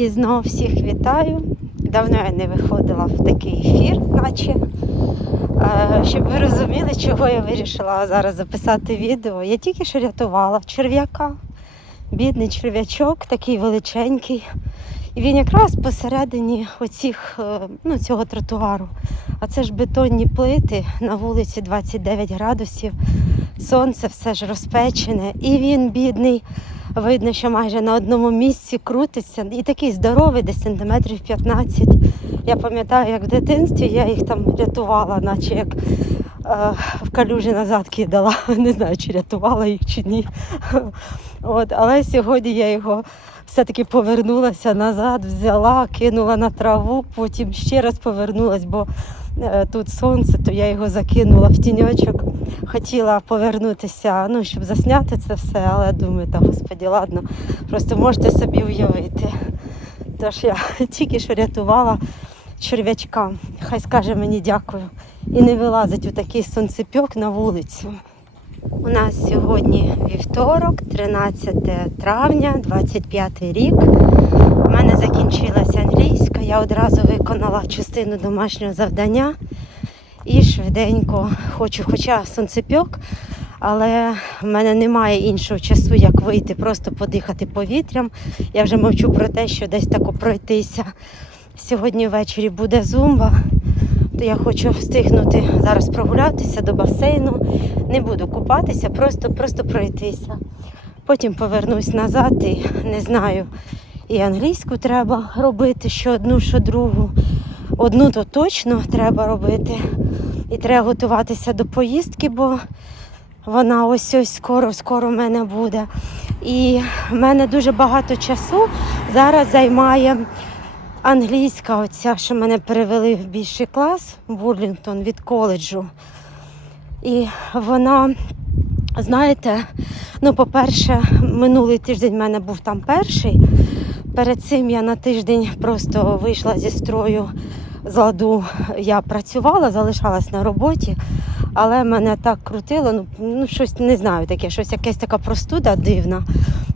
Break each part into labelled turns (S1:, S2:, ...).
S1: І знов всіх вітаю. Давно я не виходила в такий ефір, наче. Е, Щоб ви розуміли, чого я вирішила зараз записати відео. Я тільки що рятувала черв'яка. Бідний черв'ячок, такий величенький. І він якраз посередині оцих, е, ну, цього тротуару. А це ж бетонні плити на вулиці 29 градусів. Сонце все ж розпечене. І він, бідний, видно, що майже на одному місці крутиться. І такий здоровий, десь сантиметрів 15. Я пам'ятаю, як в дитинстві я їх там рятувала, наче як е, в калюжі назад кидала. Не знаю, чи рятувала їх чи ні. От, але сьогодні я його все-таки повернулася назад, взяла, кинула на траву, потім ще раз повернулась, бо тут сонце, то я його закинула в тіньочок. Хотіла повернутися, ну, щоб засняти це все, але думаю, та господі, ладно, просто можете собі уявити. Тож я тільки що рятувала черв'ячка. Хай скаже мені дякую. І не вилазить у такий сонцепьок на вулицю. У нас сьогодні вівторок, 13 травня, 25 рік. У мене закінчилася англійська. Я одразу виконала частину домашнього завдання і швиденько хочу, хоча сонцепьок, але в мене немає іншого часу, як вийти, просто подихати повітрям. Я вже мовчу про те, що десь тако пройтися. Сьогодні ввечері буде зумба, то я хочу встигнути зараз прогулятися до басейну. Не буду купатися, просто, просто пройтися. Потім повернусь назад і не знаю. І англійську треба робити, що одну, що другу. Одну то точно треба робити. І треба готуватися до поїздки, бо вона ось ось скоро, скоро в мене буде. І в мене дуже багато часу зараз займає англійська, оця, що мене перевели в більший клас Бурлінгтон від коледжу. І вона, знаєте, ну, по-перше, минулий тиждень в мене був там перший. Перед цим я на тиждень просто вийшла зі строю з ладу. Я працювала, залишалась на роботі, але мене так крутило, ну, ну щось не знаю таке, щось якась така простуда дивна.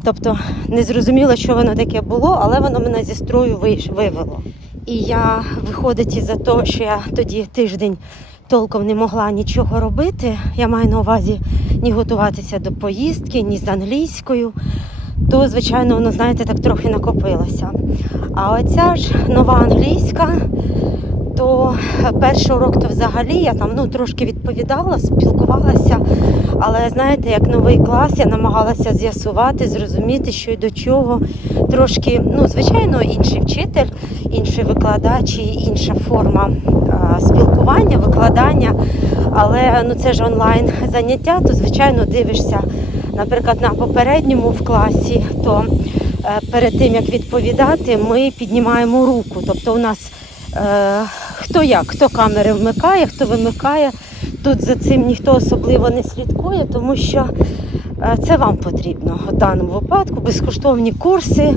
S1: Тобто не зрозуміло, що воно таке було, але воно мене зі строю вивело. І я виходить із-за того, що я тоді тиждень толком не могла нічого робити. Я маю на увазі ні готуватися до поїздки, ні з англійською. То, звичайно, воно, знаєте, так трохи накопилося. А оця ж нова англійська, то перший урок то взагалі я там ну, трошки відповідала, спілкувалася. Але знаєте, як новий клас, я намагалася з'ясувати, зрозуміти, що й до чого. Трошки, ну, звичайно, інший вчитель, інший викладач і інша форма спілкування, викладання. Але ну, це ж онлайн заняття, то звичайно дивишся, наприклад, на попередньому в класі, то е, перед тим як відповідати, ми піднімаємо руку. Тобто у нас е, хто як, хто камери вмикає, хто вимикає. Тут за цим ніхто особливо не слідкує, тому що е, це вам потрібно в даному випадку. Безкоштовні курси.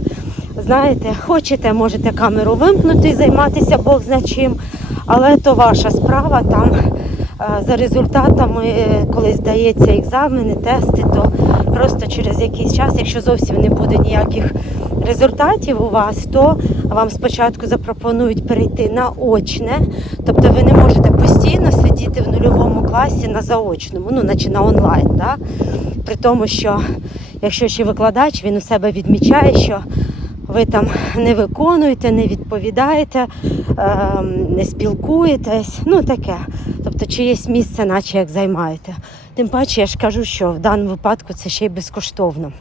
S1: Знаєте, хочете, можете камеру вимкнути і займатися Бог зна чим, але то ваша справа там. За результатами, коли здається екзамени, тести, то просто через якийсь час, якщо зовсім не буде ніяких результатів у вас, то вам спочатку запропонують перейти на очне, тобто ви не можете постійно сидіти в нульовому класі на заочному, ну наче на онлайн. Да? При тому, що якщо ще викладач, він у себе відмічає, що ви там не виконуєте, не відповідаєте, ем, не спілкуєтесь, ну таке. Тобто чиєсь місце, наче як займаєте. Тим паче, я ж кажу, що в даному випадку це ще й безкоштовно.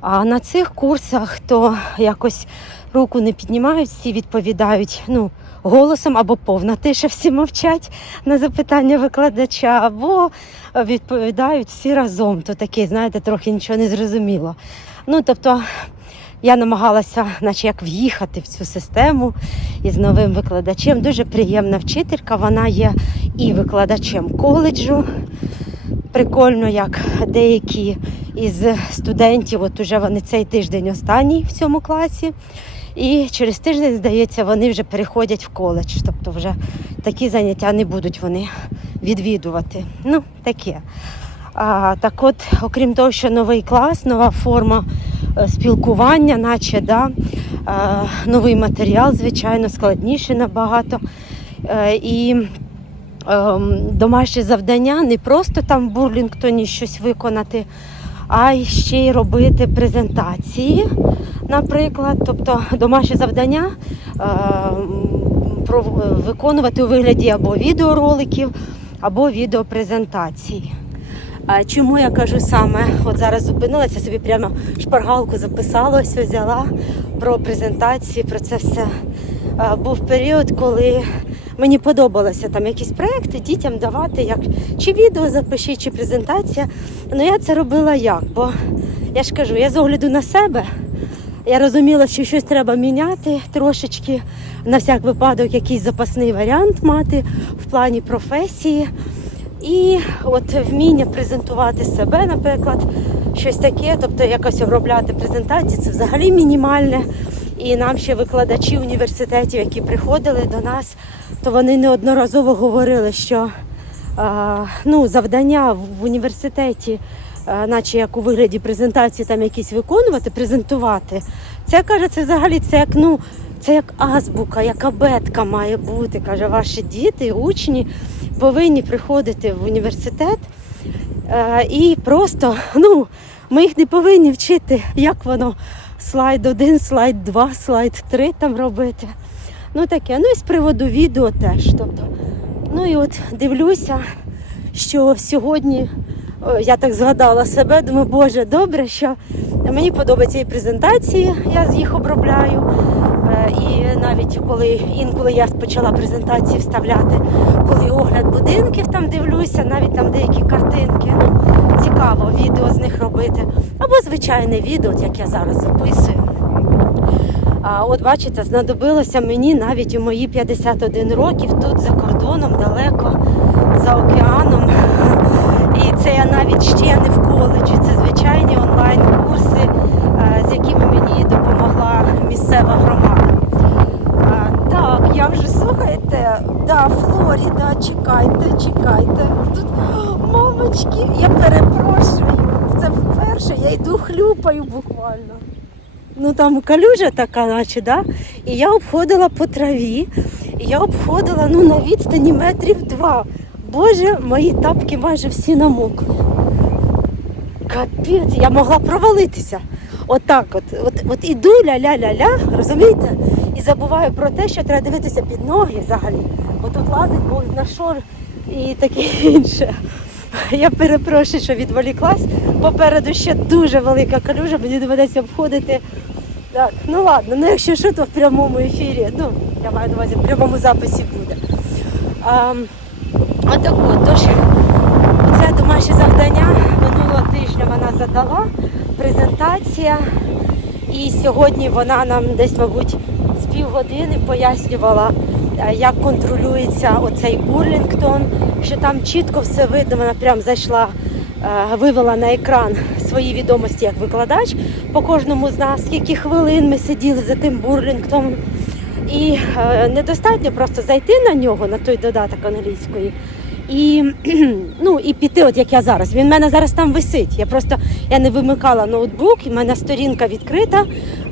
S1: А на цих курсах то якось руку не піднімають, всі відповідають ну, голосом або повна тиша, всі мовчать на запитання викладача, або відповідають всі разом. То таке, знаєте, трохи нічого не зрозуміло. Ну, тобто, я намагалася, наче як в'їхати в цю систему із новим викладачем. Дуже приємна вчителька. Вона є і викладачем коледжу. Прикольно, як деякі із студентів, от уже вони цей тиждень останній в цьому класі. І через тиждень, здається, вони вже переходять в коледж. Тобто вже такі заняття не будуть вони відвідувати. Ну, таке. А, так от, окрім того, що новий клас, нова форма е, спілкування, наче, да, е, новий матеріал, звичайно, складніший набагато. Е, і ем, домашнє завдання не просто там в Бурлінгтоні щось виконати, а ще й робити презентації, наприклад. Тобто домашнє завдання про, виконувати у вигляді або відеороликів, або відеопрезентацій. Чому я кажу саме? От зараз зупинилася, собі прямо шпаргалку записала, ось взяла про презентації, про це все. Був період, коли мені подобалося там якісь проекти дітям давати, як чи відео запишіть, чи презентація. Ну я це робила як? Бо я ж кажу, я з огляду на себе. Я розуміла, що щось треба міняти трошечки, на всяк випадок якийсь запасний варіант мати в плані професії. І от вміння презентувати себе, наприклад, щось таке, тобто якось обробляти презентації, це взагалі мінімальне. І нам ще викладачі університетів, які приходили до нас, то вони неодноразово говорили, що ну, завдання в університеті, наче як у вигляді презентації, там якісь виконувати, презентувати. Це каже, це взагалі це як ну. Це як азбука, як абетка має бути. Каже, ваші діти, учні повинні приходити в університет е, і просто ну, ми їх не повинні вчити, як воно слайд 1, слайд 2, слайд 3 там робити. Ну таке. Ну і з приводу відео теж. Тобто, ну і от дивлюся, що сьогодні я так згадала себе, думаю, боже, добре, що мені подобаються і презентації, я їх обробляю. І навіть коли інколи я почала презентації вставляти, коли огляд будинків там дивлюся, навіть там деякі картинки. Ну, цікаво відео з них робити. Або звичайне відео, як я зараз записую. А от бачите, знадобилося мені навіть у мої 51 років тут за кордоном, далеко, за океаном. І це я навіть ще не в коледжі. Це звичайні онлайн-курси, з якими мені допомогла місцева громада. Я вже слухайте, да, Флоріда, чекайте, чекайте. Тут мамочки, я перепрошую. Це вперше, я йду хлюпаю буквально. Ну там калюжа така, наче, да? І я обходила по траві, і я обходила ну, на відстані метрів два. Боже, мої тапки майже всі намокли. Капець, я могла провалитися. Отак от, от, от іду ля-ля-ля-ля, розумієте? І забуваю про те, що треба дивитися під ноги взагалі. Бо тут лазить Бог на шор і таке інше. Я перепрошую, що відволіклась. Попереду ще дуже велика калюжа, мені доведеться обходити. Так, ну ладно, ну якщо що, то в прямому ефірі. Ну, я маю на увазі, в прямому записі буде. А, отак от, тож це домашнє завдання минулого тижня вона задала презентація. І сьогодні вона нам десь, мабуть, півгодини пояснювала, е, як контролюється оцей Бурлінгтон, що там чітко все видно. Вона прям зайшла, е, вивела на екран свої відомості як викладач по кожному з нас, скільки хвилин ми сиділи за тим Бурлінгтоном. І е, недостатньо просто зайти на нього, на той додаток англійської, і, ну, і піти, от як я зараз. Він в мене зараз там висить. Я просто я не вимикала ноутбук, і в мене сторінка відкрита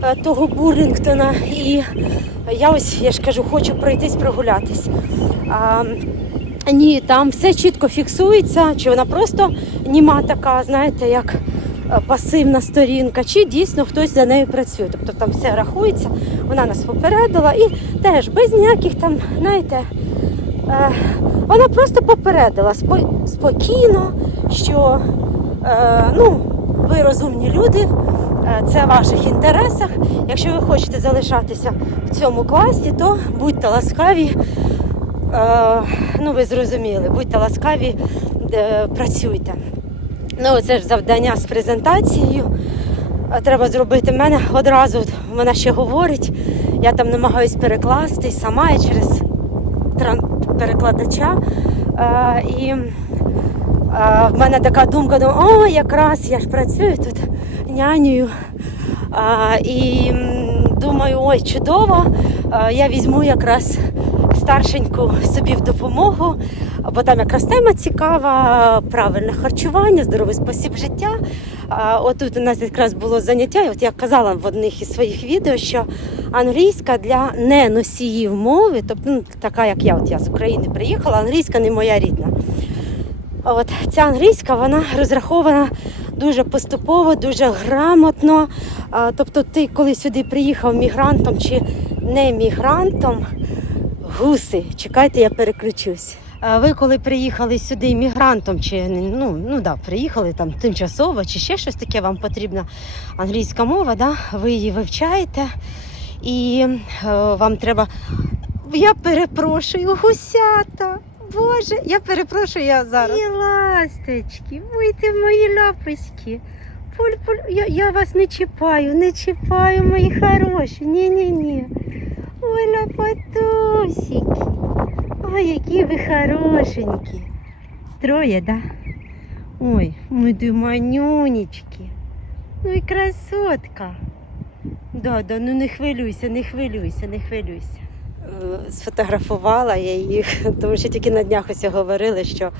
S1: е, того Бурлінгтона. І я ось, я ж кажу, хочу пройтись, прогулятись. А, ні, там все чітко фіксується, чи вона просто німа така, знаєте, як е, пасивна сторінка, чи дійсно хтось за нею працює. Тобто там все рахується, вона нас попередила і теж без ніяких там, знаєте, вона просто попередила спо- спокійно, що е, ну, ви розумні люди, е, це в ваших інтересах. Якщо ви хочете залишатися в цьому класі, то будьте ласкаві. Е, ну, ви зрозуміли, будьте ласкаві, е, працюйте. Ну, це ж завдання з презентацією. Е, Треба зробити. Мене одразу вона ще говорить. Я там намагаюсь перекласти сама і через тран- перекладача. Е, і е, в мене така думка, думаю, о, якраз я ж працюю тут нянею. А, і думаю, ой, чудово, я візьму якраз старшеньку собі в допомогу, бо там якраз тема цікава, правильне харчування, здоровий спосіб життя. А, отут у нас якраз було заняття, і от я казала в одних із своїх відео, що англійська для неносіїв мови, тобто ну, така, як я, от я з України приїхала, англійська не моя рідна. От ця англійська вона розрахована дуже поступово, дуже грамотно. А, Тобто, ти, коли сюди приїхав мігрантом чи не мігрантом, гуси, чекайте, я переключусь. Ви коли приїхали сюди мігрантом, чи ну, ну да, приїхали там тимчасово, чи ще щось таке, вам потрібна англійська мова, да? ви її вивчаєте, і е, вам треба. Я перепрошую, гусята. Боже, я перепрошую я зараз. І ласточки, ти мої ляпочки. Пуль, пуль, я, я вас не чіпаю, не чіпаю, мої хороші. Ні-ні-ні. Ой, ляпотусики. Ой, які ви хорошенькі. Троє, да? Ой, ми ти. Ну і красотка. Да, да, ну не хвилюйся, не хвилюйся, не хвилюйся. Е, Сфотографувала я їх, тому що тільки на днях ось говорили, що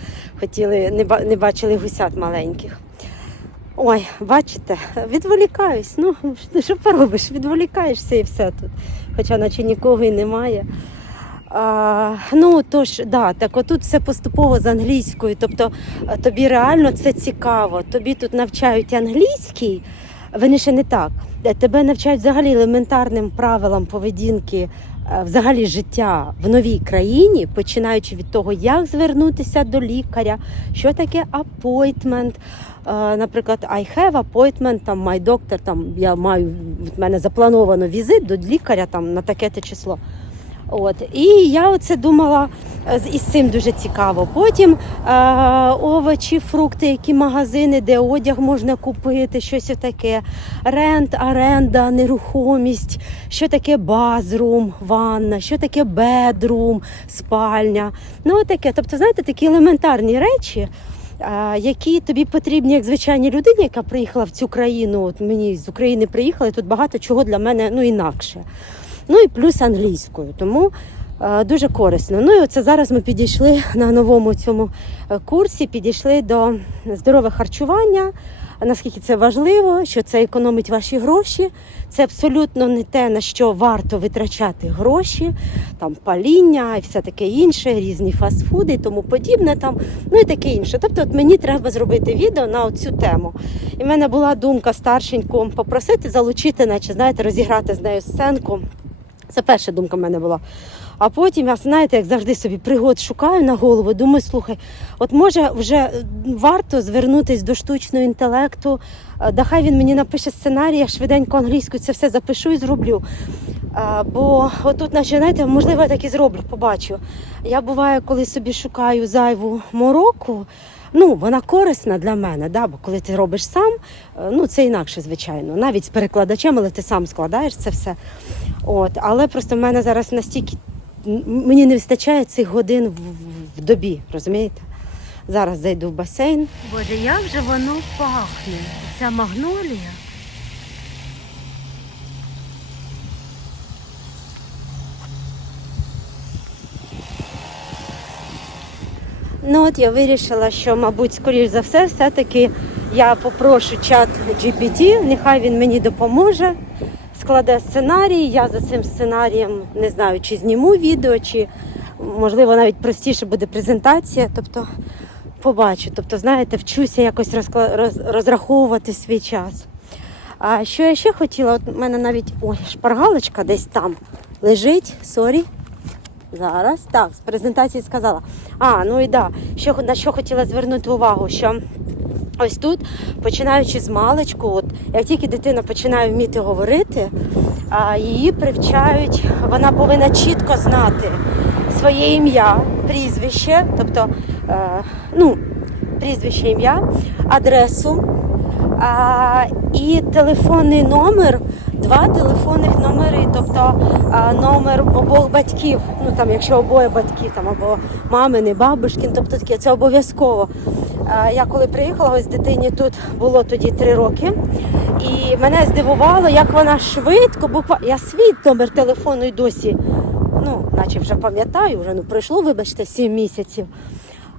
S1: хотіли, не, бачили гусят маленьких. Ой, бачите, відволікаюсь. Ну, що- що поробиш? Відволікаєшся і все тут. Хоча наче нікого і немає. А, ну тож, да, так отут все поступово з англійською. Тобто е, тобі реально це цікаво. Тобі тут навчають англійський, верніше не так. Е, Тебе навчають взагалі елементарним правилам поведінки, е, взагалі життя в новій країні, починаючи від того, як звернутися до лікаря, що таке. Е, Наприклад, I have appointment, там my doctor, там я маю в мене заплановано візит до лікаря там на таке-то число. От і я оце думала е, із цим дуже цікаво. Потім е, овочі, фрукти, які магазини, де одяг можна купити, щось таке. Рент, оренда, нерухомість, що таке базрум, ванна, що таке бедрум, спальня. Ну таке. Тобто, знаєте, такі елементарні речі. е, Які тобі потрібні як звичайній людині, яка приїхала в цю країну. От мені з України приїхали, тут багато чого для мене ну інакше. Ну і плюс англійською. Тому е, дуже корисно. Ну і оце зараз ми підійшли на новому цьому е, курсі, підійшли до здорове харчування. Наскільки це важливо, що це економить ваші гроші. Це абсолютно не те, на що варто витрачати гроші, там паління і все таке інше, різні фастфуди тому подібне. Там, ну і таке інше. Тобто, от мені треба зробити відео на цю тему. І в мене була думка старшеньку попросити залучити, наче знаєте, розіграти з нею сценку. Це перша думка в мене була. А потім я, знаєте, як завжди собі пригод шукаю на голову. Думаю, слухай, от може вже е, варто звернутися до штучного інтелекту. Е, Да хай він мені напише сценарій, я швиденько англійською це все запишу і зроблю. А, бо отут, наче, знаєте, можливо, я так і зроблю, побачу. Я буває, коли собі шукаю зайву мороку. Ну, вона корисна для мене, да? бо коли ти робиш сам, е, ну це інакше, звичайно. Навіть з перекладачем, але ти сам складаєш це все. От, але просто в мене зараз настільки мені не вистачає цих годин в, в- добі, розумієте? Зараз зайду в басейн. Боже, як же воно пахне, ця магнолія. Ну от я вирішила, що, мабуть, скоріш за все, все-таки я попрошу чат GPT, нехай він мені допоможе, складе сценарій. Я за цим сценарієм не знаю, чи зніму відео, чи можливо навіть простіше буде презентація. Тобто побачу. Тобто, знаєте, вчуся якось розраховувати свій час. А що я ще хотіла? От у мене навіть ой, шпаргалочка десь там лежить. Сорі. Зараз так, з презентації сказала. А, ну і да, що на що хотіла звернути увагу, що ось тут, починаючи з маличку, от як тільки дитина починає вміти говорити, а, її привчають, вона повинна чітко знати своє ім'я, прізвище, тобто е, ну, прізвище ім'я, адресу а, і телефонний номер, два телефонних номери, тобто номер обох батьків. Ну там, якщо обоє батьків, там або мамини, бабушкин, тобто таке це обов'язково. Я коли приїхала, ось дитині тут було тоді три роки. І мене здивувало, як вона швидко, буквально я свій номер телефону й досі, ну, наче вже пам'ятаю, вже ну пройшло, вибачте, сім місяців.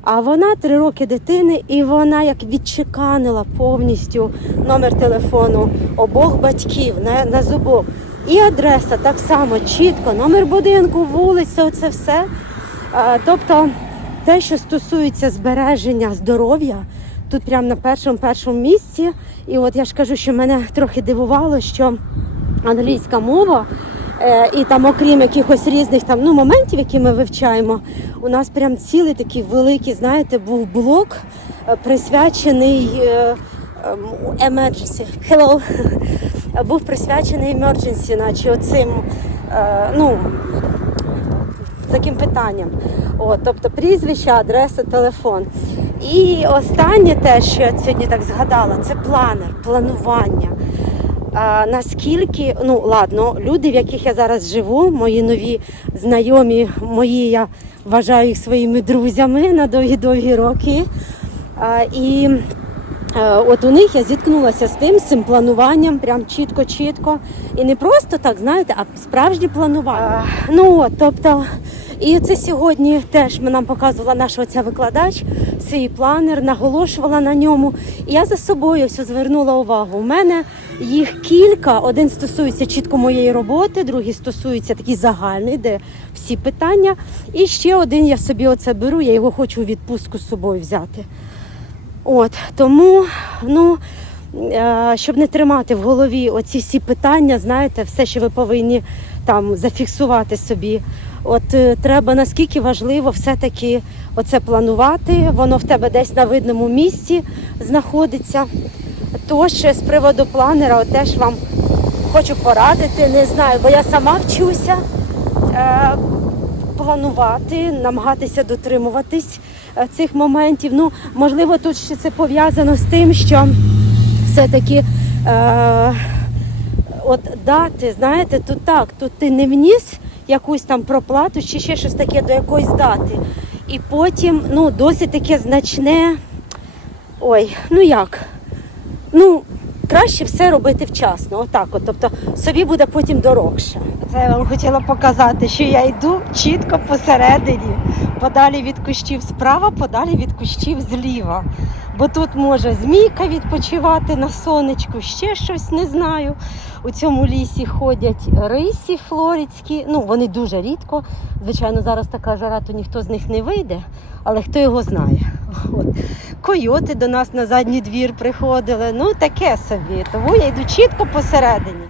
S1: А вона три роки дитини, і вона як відчеканила повністю номер телефону обох батьків на, на зубок. І адреса так само чітко, номер будинку, вулиця, це все. Е, Тобто те, що стосується збереження здоров'я, тут прямо на першому першому місці. І от я ж кажу, що мене трохи дивувало, що англійська мова. Е, І там, окрім якихось різних там ну моментів, які ми вивчаємо, у нас прям цілий такий великий, знаєте, був блок е, присвячений е, ем, emergency. Hello. Був присвячений emergency, наче оцим, ну, таким питанням. От, тобто прізвище, адреса, телефон. І останнє те, що я сьогодні так згадала, це планер, планування. А, наскільки, ну ладно, люди, в яких я зараз живу, мої нові знайомі, мої, я вважаю їх своїми друзями на довгі-довгі роки. А, і От у них я зіткнулася з тим, з цим плануванням, прям чітко-чітко. І не просто так, знаєте, а справжнє планування. Ну от, тобто, і це сьогодні теж нам показувала наша оця викладач, свій планер, наголошувала на ньому. І я за собою все звернула увагу. У мене їх кілька. Один стосується чітко моєї роботи, другий стосується такий загальний, де всі питання. І ще один я собі оце беру, я його хочу у відпустку з собою взяти. От тому, ну е, щоб не тримати в голові оці всі питання, знаєте, все, що ви повинні там зафіксувати собі. От е, треба наскільки важливо все-таки оце планувати, воно в тебе десь на видному місці знаходиться. Тож з приводу планера, от теж вам хочу порадити, не знаю, бо я сама вчуся. Планувати, намагатися дотримуватись е, цих моментів. Ну, можливо, тут ще це пов'язано з тим, що все-таки е, от дати, знаєте, тут так, тут ти не вніс якусь там проплату чи ще щось таке до якоїсь дати. І потім ну, досить таке значне. Ой, ну як? Ну, краще все робити вчасно, отак от. Тобто собі буде потім дорогше. Це я вам хотіла показати, що я йду чітко посередині, подалі від кущів справа, подалі від кущів зліва. Бо тут може змійка відпочивати на сонечку, ще щось не знаю. У цьому лісі ходять рисі флоридські. Ну, вони дуже рідко. Звичайно, зараз така жара, то ніхто з них не вийде, але хто його знає. От. Койоти до нас на задній двір приходили. Ну, таке собі. Тому я йду чітко посередині.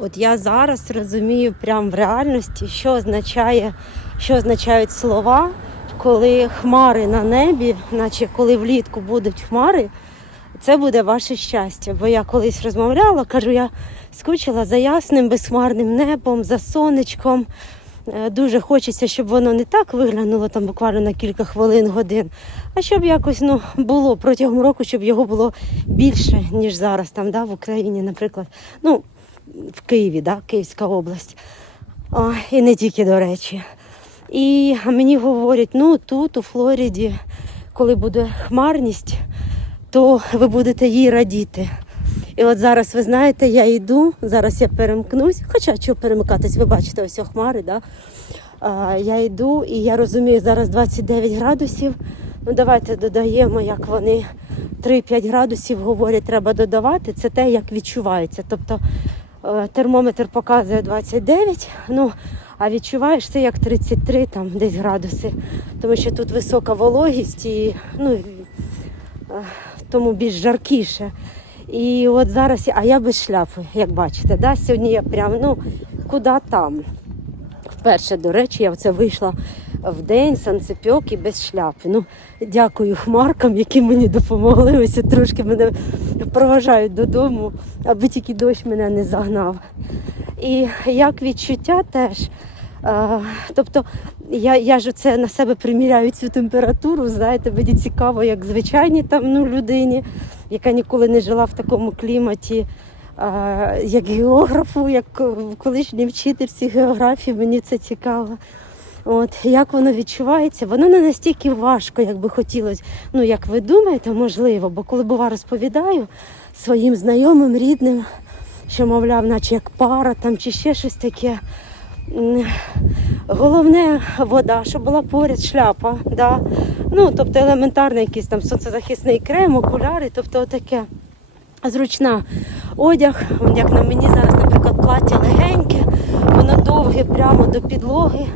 S1: От я зараз розумію прямо в реальності, що означає, що означають слова, коли хмари на небі, наче коли влітку будуть хмари, це буде ваше щастя. Бо я колись розмовляла, кажу, я скучила за ясним безхмарним небом, за сонечком. Е, Дуже хочеться, щоб воно не так виглянуло там буквально на кілька хвилин, годин, а щоб якось ну, було протягом року, щоб його було більше, ніж зараз там, да, в Україні, наприклад. Ну, в Києві, да, Київська область. О, і не тільки, до речі. І мені говорять, ну тут, у Флориді, коли буде хмарність, то ви будете їй радіти. І от зараз, ви знаєте, я йду, зараз я перемкнусь, хоча чого перемикатись, ви бачите, ось хмари, да? а, я йду і я розумію, зараз 29 градусів. Ну давайте додаємо, як вони 3-5 градусів говорять, треба додавати. Це те, як відчувається. Тобто е, термометр показує 29, ну а відчуваєш це як 33 там десь градуси, тому що тут висока вологість і ну, е, тому більш жаркіше. І от зараз, а я без шляпи, як бачите, да? сьогодні я прям, ну, куди там. Вперше, до речі, я це вийшла в день, санцепьок і без шляпи. Ну, дякую хмаркам, які мені допомогли. Ось трошки мене проважають додому, аби тільки дощ мене не загнав. І як відчуття теж. Е, тобто я, я ж це на себе приміряю цю температуру, знаєте, мені цікаво, як звичайній там ну, людині, яка ніколи не жила в такому кліматі. е, Як географу, як колишній вчительці географії, мені це цікаво. От як воно відчувається, воно не настільки важко, як би хотілося. Ну, як ви думаєте, можливо, бо коли бува розповідаю своїм знайомим, рідним, що, мовляв, наче як пара там чи ще щось таке. Головне вода, щоб була поряд шляпа. Да? Ну, тобто елементарний якийсь там сонцезахисний крем, окуляри, тобто таке зручна одяг, як на мені зараз, наприклад, плаття легеньке, воно довге прямо до підлоги.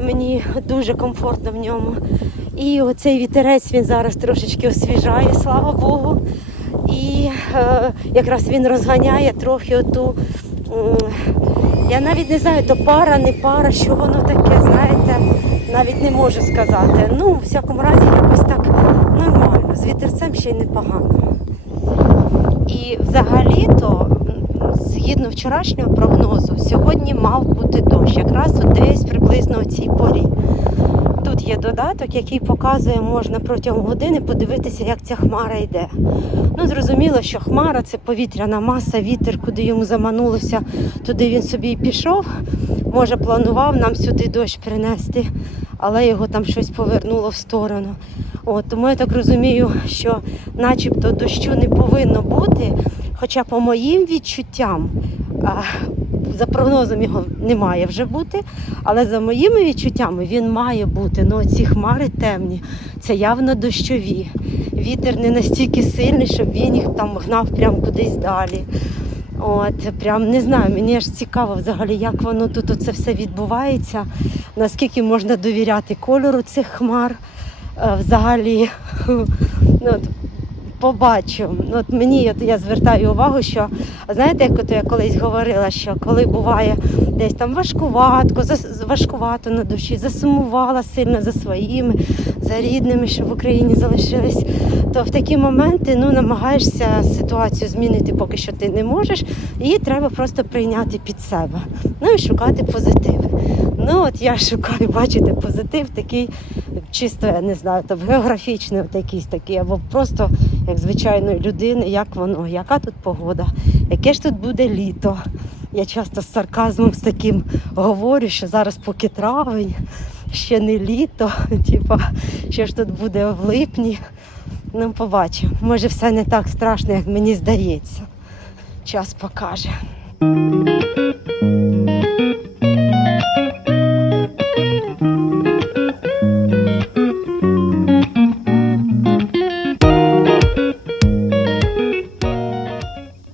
S1: Мені дуже комфортно в ньому. І оцей вітерець він зараз трошечки освіжає, слава Богу. І е, якраз він розганяє трохи оту. м, я навіть не знаю, то пара, не пара, що воно таке, знаєте, навіть не можу сказати. Ну, в всякому разі, якось так нормально. З вітерцем ще й непогано. І взагалі-то, згідно вчорашнього прогнозу, сьогодні мав бути дощ, якраз от десь приблизно у цій порі. Тут є додаток, який показує, можна протягом години подивитися, як ця хмара йде. Ну, зрозуміло, що хмара це повітряна маса, вітер, куди йому заманулося, туди він собі і пішов. Може, планував нам сюди дощ принести, але його там щось повернуло в сторону. От, тому я так розумію, що начебто дощу не повинно бути. Хоча, по моїм відчуттям, за прогнозом його не має вже бути, але за моїми відчуттями він має бути. Ну, ці хмари темні, це явно дощові. Вітер не настільки сильний, щоб він їх там гнав прямо кудись далі. От, прям не знаю, мені аж цікаво взагалі, як воно тут оце все відбувається, наскільки можна довіряти кольору цих хмар. Е, Взагалі, ну, побачу. От мені от я звертаю увагу, що знаєте, як от я колись говорила, що коли буває десь там важкуватко, важкувато на душі, засумувала сильно за своїми, за рідними, що в Україні залишились, то в такі моменти ну, намагаєшся ситуацію змінити, поки що ти не можеш, і треба просто прийняти під себе. Ну і шукати позитив. Ну от я шукаю, бачите, позитив такий чисто, я не знаю, там географічний, от якийсь такий, або просто як звичайної людини, як воно, яка тут погода, яке ж тут буде літо. Я часто з сарказмом з таким говорю, що зараз поки травень, ще не літо, типа, що ж тут буде в липні. Ну, побачимо. Може, все не так страшно, як мені здається. Час покаже.